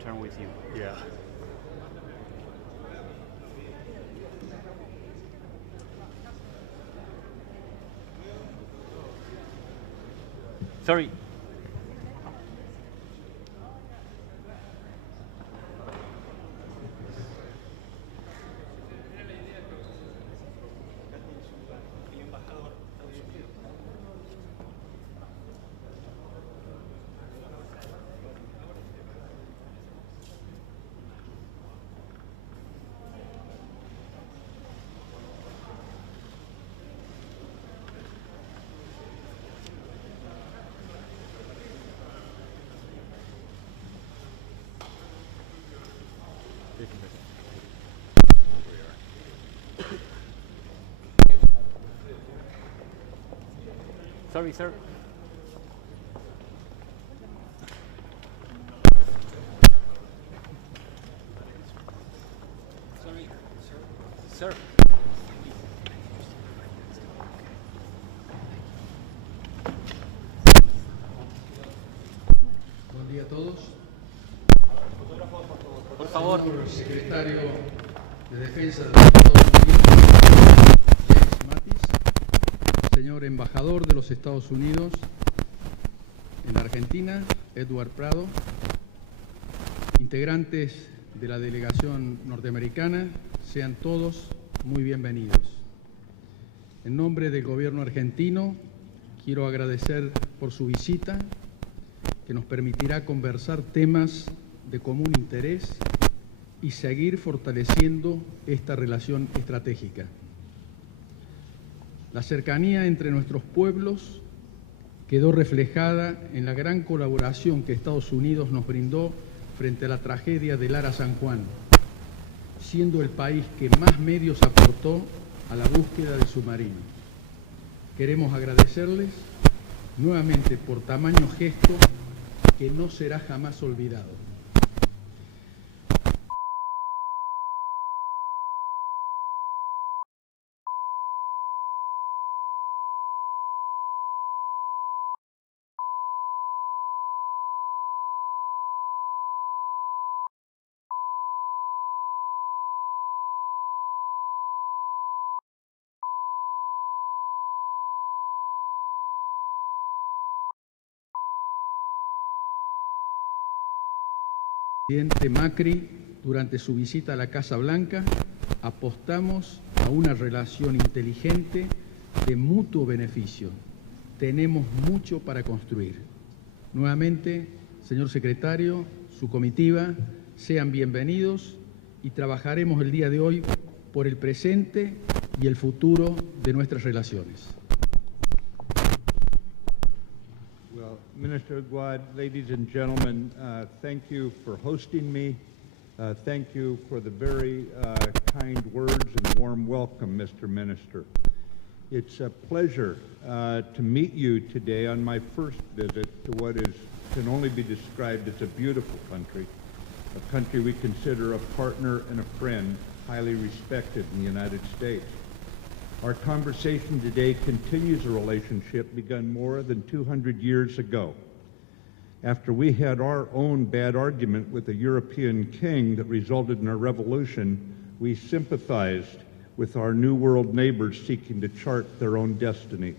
turn with you. Yeah. Sorry. Sorry, sir. Sorry, sir. Buen día a todos. Por favor. Señor secretario de Defensa de los Estados Unidos, James Mattis. Señor embajador de los Estados Unidos en Argentina, Edward Prado. Integrantes de la delegación norteamericana, sean todos muy bienvenidos. En nombre del gobierno argentino, quiero agradecer por su visita, que nos permitirá conversar temas de común interés y seguir fortaleciendo esta relación estratégica. La cercanía entre nuestros pueblos quedó reflejada en la gran colaboración que Estados Unidos nos brindó frente a la tragedia de Lara San Juan, siendo el país que más medios aportó a la búsqueda del submarino. Queremos agradecerles nuevamente por tamaño gesto que no será jamás olvidado. Presidente Macri, durante su visita a la Casa Blanca, apostamos a una relación inteligente de mutuo beneficio. Tenemos mucho para construir. Nuevamente, señor secretario, su comitiva, sean bienvenidos y trabajaremos el día de hoy por el presente y el futuro de nuestras relaciones. Well, Minister Aguad, ladies and gentlemen, thank you for hosting me. Thank you for the very kind words and warm welcome, Mr. Minister. It's a pleasure to meet you today on my first visit to what can only be described as a beautiful country, a country we consider a partner and a friend, highly respected in the United States. Our conversation today continues a relationship begun more than 200 years ago. After we had our own bad argument with a European king that resulted in a revolution, we sympathized with our New World neighbors seeking to chart their own destiny.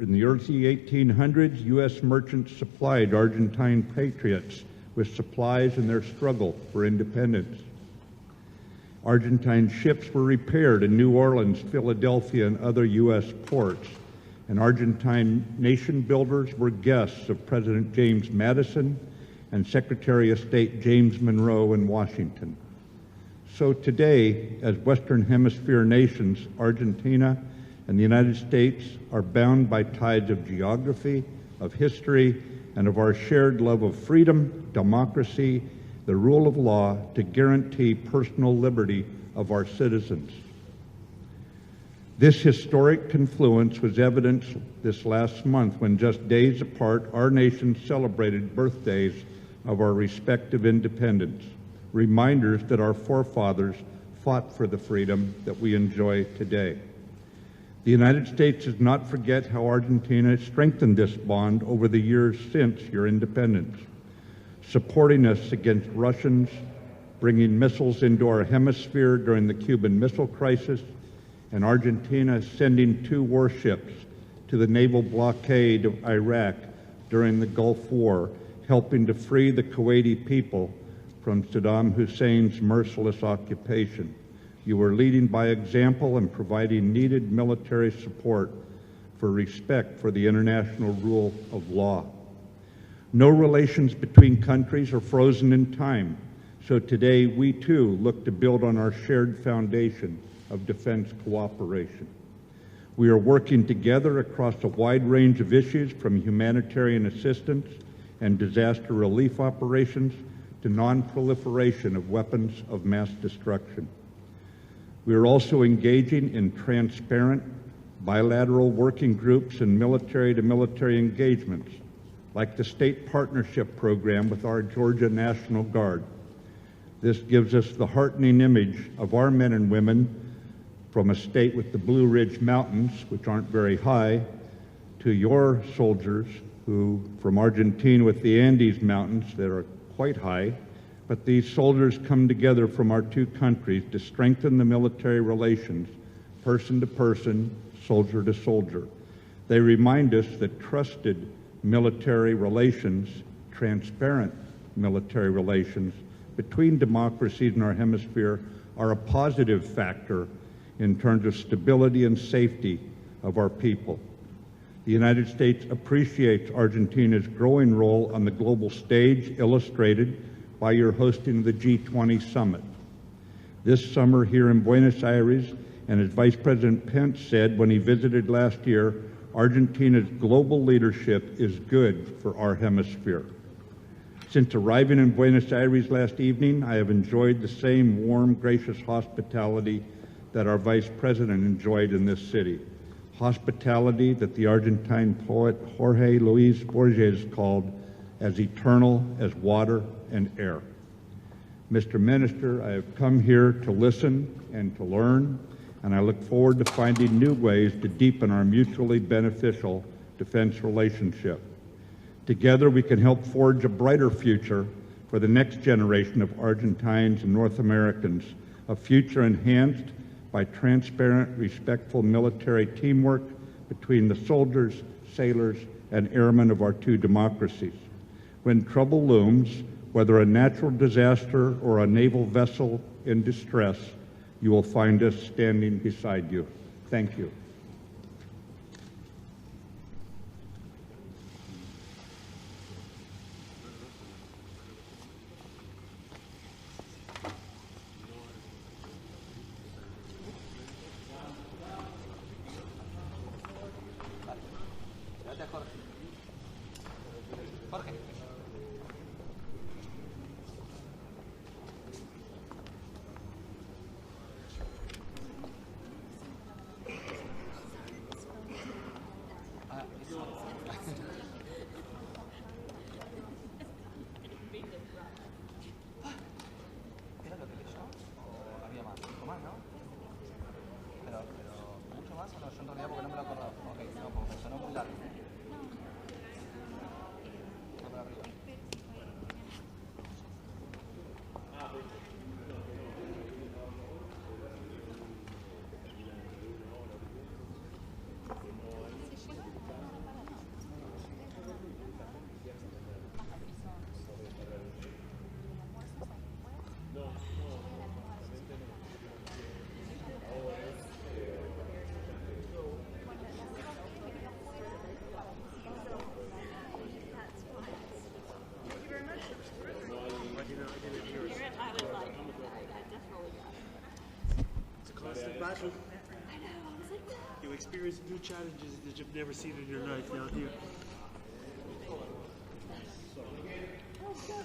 In the early 1800s, U.S. merchants supplied Argentine patriots with supplies in their struggle for independence. Argentine ships were repaired in New Orleans, Philadelphia, and other U.S. ports, and Argentine nation builders were guests of President James Madison and Secretary of State James Monroe in Washington. So today, as Western Hemisphere nations, Argentina and the United States are bound by ties of geography, of history, and of our shared love of freedom, democracy, the rule of law to guarantee personal liberty of our citizens. This historic confluence was evidenced this last month when, just days apart, our nations celebrated birthdays of our respective independence, reminders that our forefathers fought for the freedom that we enjoy today. The United States does not forget how Argentina strengthened this bond over the years since your independence. supporting us against Russians bringing missiles into our hemisphere during the Cuban Missile Crisis, and Argentina sending 2 warships to the naval blockade of Iraq during the Gulf War, helping to free the Kuwaiti people from Saddam Hussein's merciless occupation. You were leading by example and providing needed military support for respect for the international rule of law. No relations between countries are frozen in time, so today we too look to build on our shared foundation of defense cooperation. We are working together across a wide range of issues, from humanitarian assistance and disaster relief operations to non-proliferation of weapons of mass destruction. We are also engaging in transparent, bilateral working groups and military-to-military engagements, like the State Partnership Program with our Georgia National Guard. This gives us the heartening image of our men and women from a state with the Blue Ridge Mountains, which aren't very high, to your soldiers who, from Argentina with the Andes Mountains that are quite high, but these soldiers come together from our 2 countries to strengthen the military relations, person to person, soldier to soldier. They remind us that trusted military relations, transparent military relations between democracies in our hemisphere are a positive factor in terms of stability and safety of our people. The United States appreciates Argentina's growing role on the global stage, illustrated by your hosting of the G20 summit. This summer here in Buenos Aires, and as Vice President Pence said when he visited last year, Argentina's global leadership is good for our hemisphere. Since arriving in Buenos Aires last evening, I have enjoyed the same warm, gracious hospitality that our Vice President enjoyed in this city. Hospitality that the Argentine poet Jorge Luis Borges called as eternal as water and air. Mr. Minister, I have come here to listen and to learn, and I look forward to finding new ways to deepen our mutually beneficial defense relationship. Together we can help forge a brighter future for the next generation of Argentines and North Americans, a future enhanced by transparent, respectful military teamwork between the soldiers, sailors, and airmen of our 2 democracies. When trouble looms, whether a natural disaster or a naval vessel in distress, you will find us standing beside you. Thank you. Jorge. ¿Era lo que leyó? ¿O había más? ¿O más, no? Pero ¿mucho más o no? Yo en realidad porque no me lo acordaba. Ok, no, porque me sonó muy largo. No, para arriba. Battle. You experience new challenges that you've never seen in your life down here. Oh, God.